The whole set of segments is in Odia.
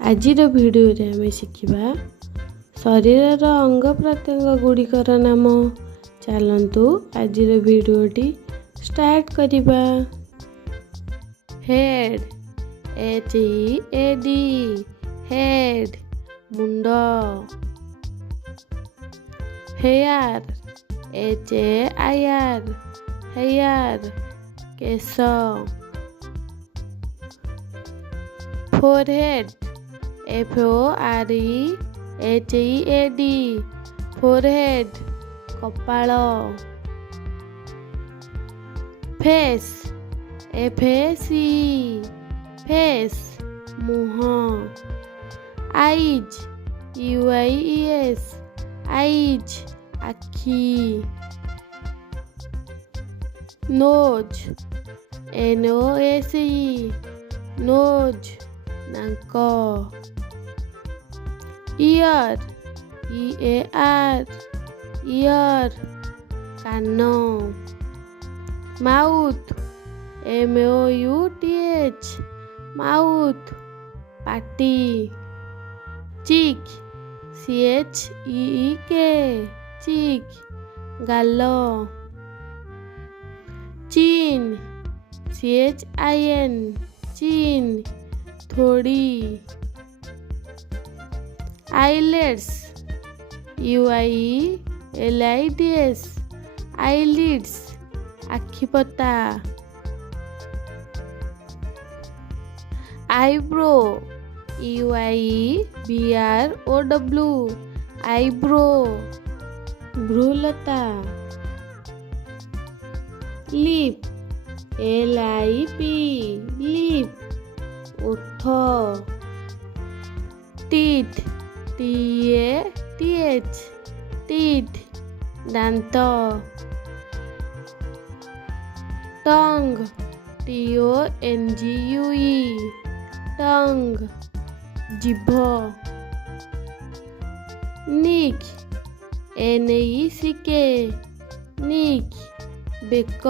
ଆଜିର ଭିଡ଼ିଓରେ ଆମେ ଶିଖିବା ଶରୀରର ଅଙ୍ଗ ପ୍ରତ୍ୟଙ୍ଗ ଗୁଡ଼ିକର ନାମ। ଚାଲନ୍ତୁ ଆଜିର ଭିଡ଼ିଓଟି ଷ୍ଟାର୍ଟ କରିବା। ହେଡ୍ HEAD ହେଡ୍ ମୁଣ୍ଡ। ହେୟାର HAIR ହେୟାର କେଶ। ଫୋरहेଡ୍ FOREHEAD ଫୋरहेଡ୍ କପାଳ। ଫେସ୍ FACE ଫେସ୍ ମୁହଁ। ଆଇଜ୍ UIES ଆଇଜ୍ ଆଖି। ନୋଜ୍ NOSE ନୋଜ୍ ନାକ। ଇୟର୍ EAR ଇୟର୍ କାନ। ମାଉଥ୍ MOUTH ମାଉଥ୍ ପାଟି। ଚିକ୍ CHEEK ଚିକ୍ ଗାଲ। ଚିନ୍ CHIN ଚିନ୍ ଥୋଡ଼ି। ଆଇଲେଟ୍ସ UILIDS ଆଇଲିଡ୍ସ ଆଖିପତା। Eyebrow EYBROW eyebrow ଭ୍ରୂଲତା। Lip LIP lip ଓଠ। ଟିଥ୍ TATH ଟିଥ୍ ଦାନ୍ତ। ଟଙ୍ଗ୍ TONGUE ଟଙ୍ଗ୍ ଜିଭ। ନିକ୍ NECK ନିକ୍ ବେକ।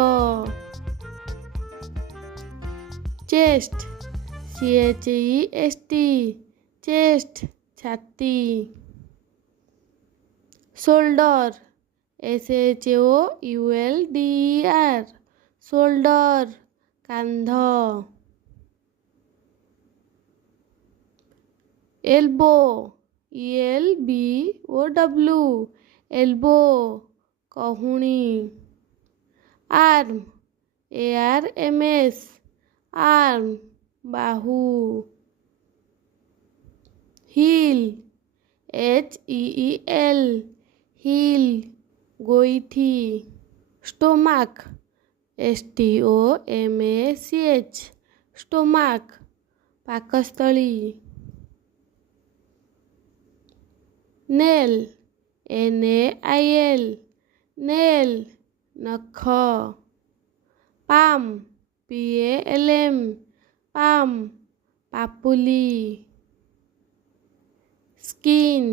ଚେଷ୍ଟ CHEST ଚେଷ୍ଟ ଛାତି। ଶୋଲ୍ଡର SHOULDER ଶୋଲ୍ଡର କାନ୍ଧ। Elbow ELBOW elbow କହୁଣି। Arm ARMS arm ବାହୁ। Heel HEEL heel ଗୋଇଠି। Stomach STOMACH stomach ପାକସ୍ଥଳୀ। ନେଲ୍ NAIL ନେଲ୍ ନଖ। ପାମ୍ PALM ପାମ୍ ପାପୁଲି। ସ୍କିନ୍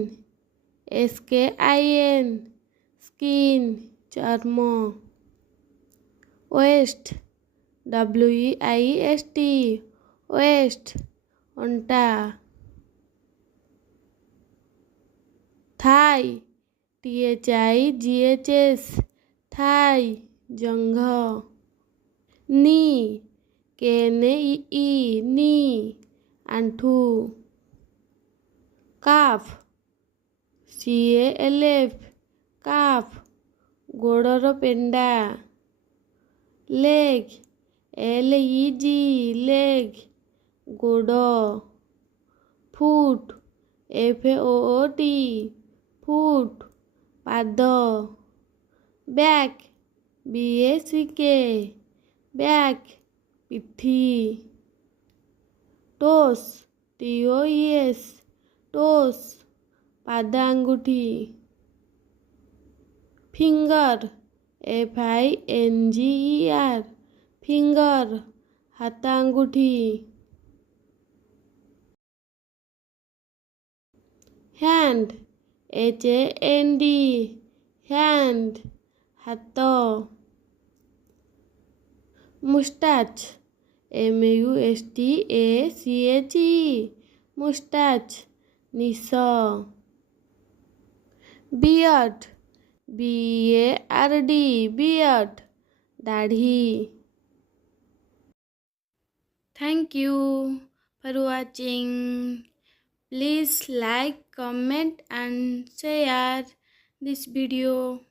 SKIN ସ୍କିନ୍ ଚର୍ମ। ୱେଷ୍ଟ WEIST ୱେଷ୍ଟ ଅଣ୍ଟା। ଥାଇ THIGHS ଥାଇ ଜଙ୍ଘ। ନି KNEE ନି ଆଣ୍ଠୁ। କାଫ୍ CALF କାଫ୍ ଗୋଡ଼ର ପେଣ୍ଡା। ଲେଗ୍ LEG ଲେଗ୍ ଗୋଡ଼। ଫୁଟ୍ FOOT ଫୁଟ୍ ପାଦ। ବ୍ୟାକ୍ BACK ବ୍ୟାକ୍ ପିଠି। ଟୋସ୍ TOES ଟୋସ୍ ପାଦ ଆଙ୍ଗୁଠି। ଫିଙ୍ଗର FINGER ଫିଙ୍ଗର ହାତ ଆଙ୍ଗୁଠି। ହ୍ୟାଣ୍ଡ HAND ହ୍ୟାଣ୍ଡ ହାତ। ମୁଷ୍ଟାଚ୍ MUSTACHE mustache ନିଶ beard beard beard ଦାଢ଼ି Thank you for watching. Please like, comment and share this video.